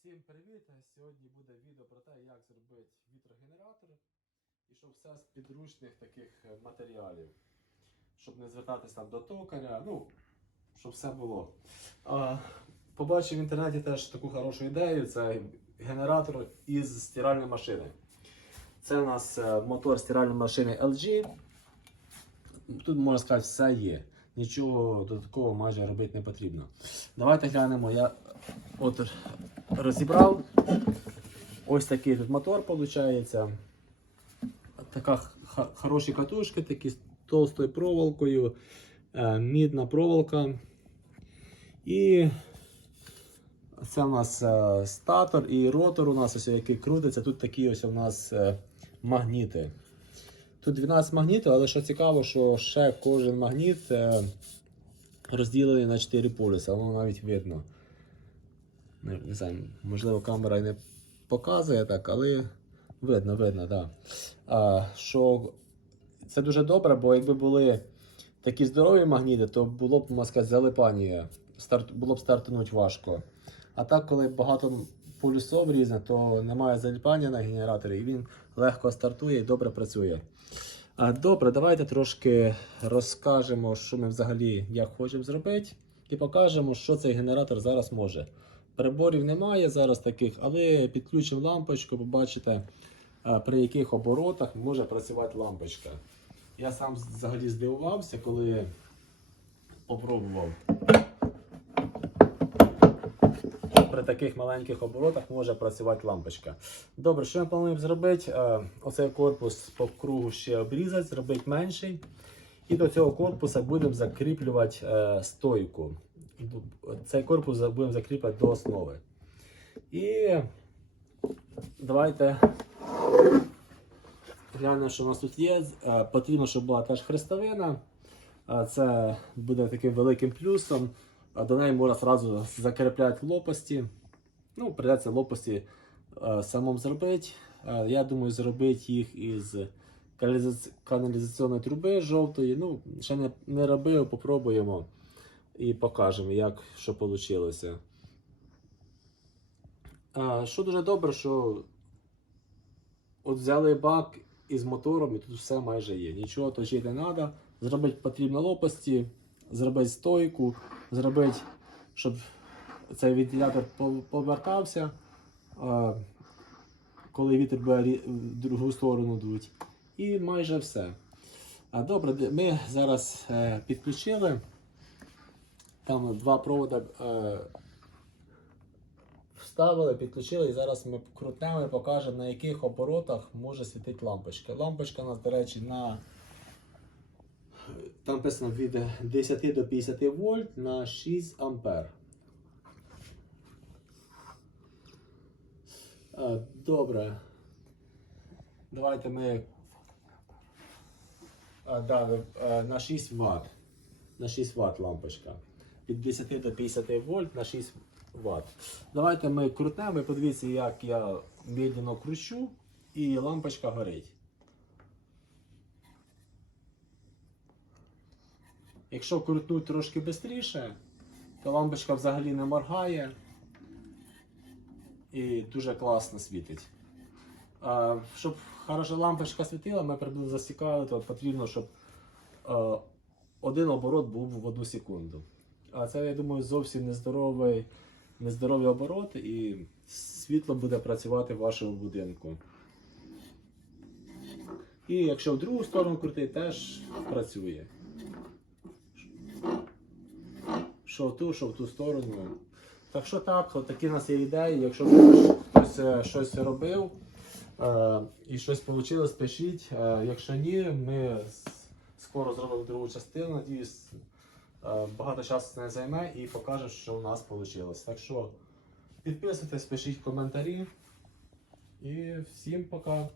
Всім привіт! Сьогодні буде відео про те, як зробити вітрогенератор і щоб все з підручних таких е, матеріалів. Щоб не звертатись там до токаря, ну, щоб все було. А, побачив в інтернеті теж таку хорошу ідею: це генератор із стиральної машини. Це у нас е, мотор стиральної машини LG. Тут можна сказати, все є. Нічого додаткового майже робити не потрібно. Давайте глянемо. Я от розібрав. Ось такий тут мотор виходить. Така хороші катушки, такі з толстою проволокою, е, мідна проволока. І це у нас е, статор і ротор у нас ось який крутиться. Тут такі ось у нас е, магніти. Тут 12 магнітів, але що цікаво, що ще кожен магніт е, розділений на 4 полюса, воно навіть видно. Не, не знаю, можливо, камера і не показує так, але видно, видно, так. А, що це дуже добре, бо якби були такі здорові магніти, то було б, сказати, залипання, старт, було б стартануть важко. А так, коли багато полюсов різних, то немає заліпання на генераторі, і він легко стартує і добре працює. А, Добре, давайте трошки розкажемо, що ми взагалі як хочемо зробити, і покажемо, що цей генератор зараз може. Приборів немає зараз таких, але підключимо лампочку, побачите, при яких оборотах може працювати лампочка. Я сам взагалі здивувався, коли попробував. При таких маленьких оборотах може працювати лампочка. Добре, що ми плануємо зробити? Е, Оцей корпус по кругу ще обрізати, зробити менший. І до цього корпуса будемо закріплювати е, стойку. Цей корпус будемо закріплювати до основи. І давайте глянемо, що у нас тут є. Е, Потрібно, щоб була теж хрестовина. Це буде таким великим плюсом. До неї можна одразу закріпляти лопасті. Ну, придеться лопасті е, самому зробити. Е, я думаю, зробити їх із каналізаці- каналізаційної труби жовтої. Ну, ще не, не робив, попробуємо і покажемо, як що вийшло. А, що дуже добре, що от взяли бак із мотором, і тут все майже є. Нічого точити не треба. Зробити потрібно лопасті, зробити стойку, зробити, щоб цей вентилятор повертався, коли вітер в другу сторону дуть. І майже все. Добре, ми зараз е, підключили. Там два провода е, вставили, підключили, і зараз ми крутнемо і покажемо, на яких оборотах може світити лампочка. Лампочка у нас, до речі, на там написано від 10 до 50 вольт на 6 ампер. Добре. Давайте ми. Да, е, на 6 Вт. На 6 Вт лампочка. Від 10 до 50 вольт на 6 Вт. Давайте ми крутнемо і подивіться, як я медленно кручу і лампочка горить. Якщо крутнуть трошки швидше, то лампочка взагалі не моргає і дуже класно світить. Щоб хороша лампочка світила, ми приблизно засікали, то потрібно, щоб один оборот був в одну секунду. А це, я думаю, зовсім нездоровий, нездоровий оборот, і світло буде працювати в вашому будинку. І якщо в другу сторону крутити, теж працює. Що в ту, що в ту сторону. Так що так, такі в нас є ідеї. Якщо хтось е, щось робив е, і щось вийшло, пишіть. Е, якщо ні, ми скоро зробимо другу частину. Надіюсь, багато часу не займе і покажемо, що у нас вийшло. Так що підписуйтесь, пишіть коментарі. І всім пока.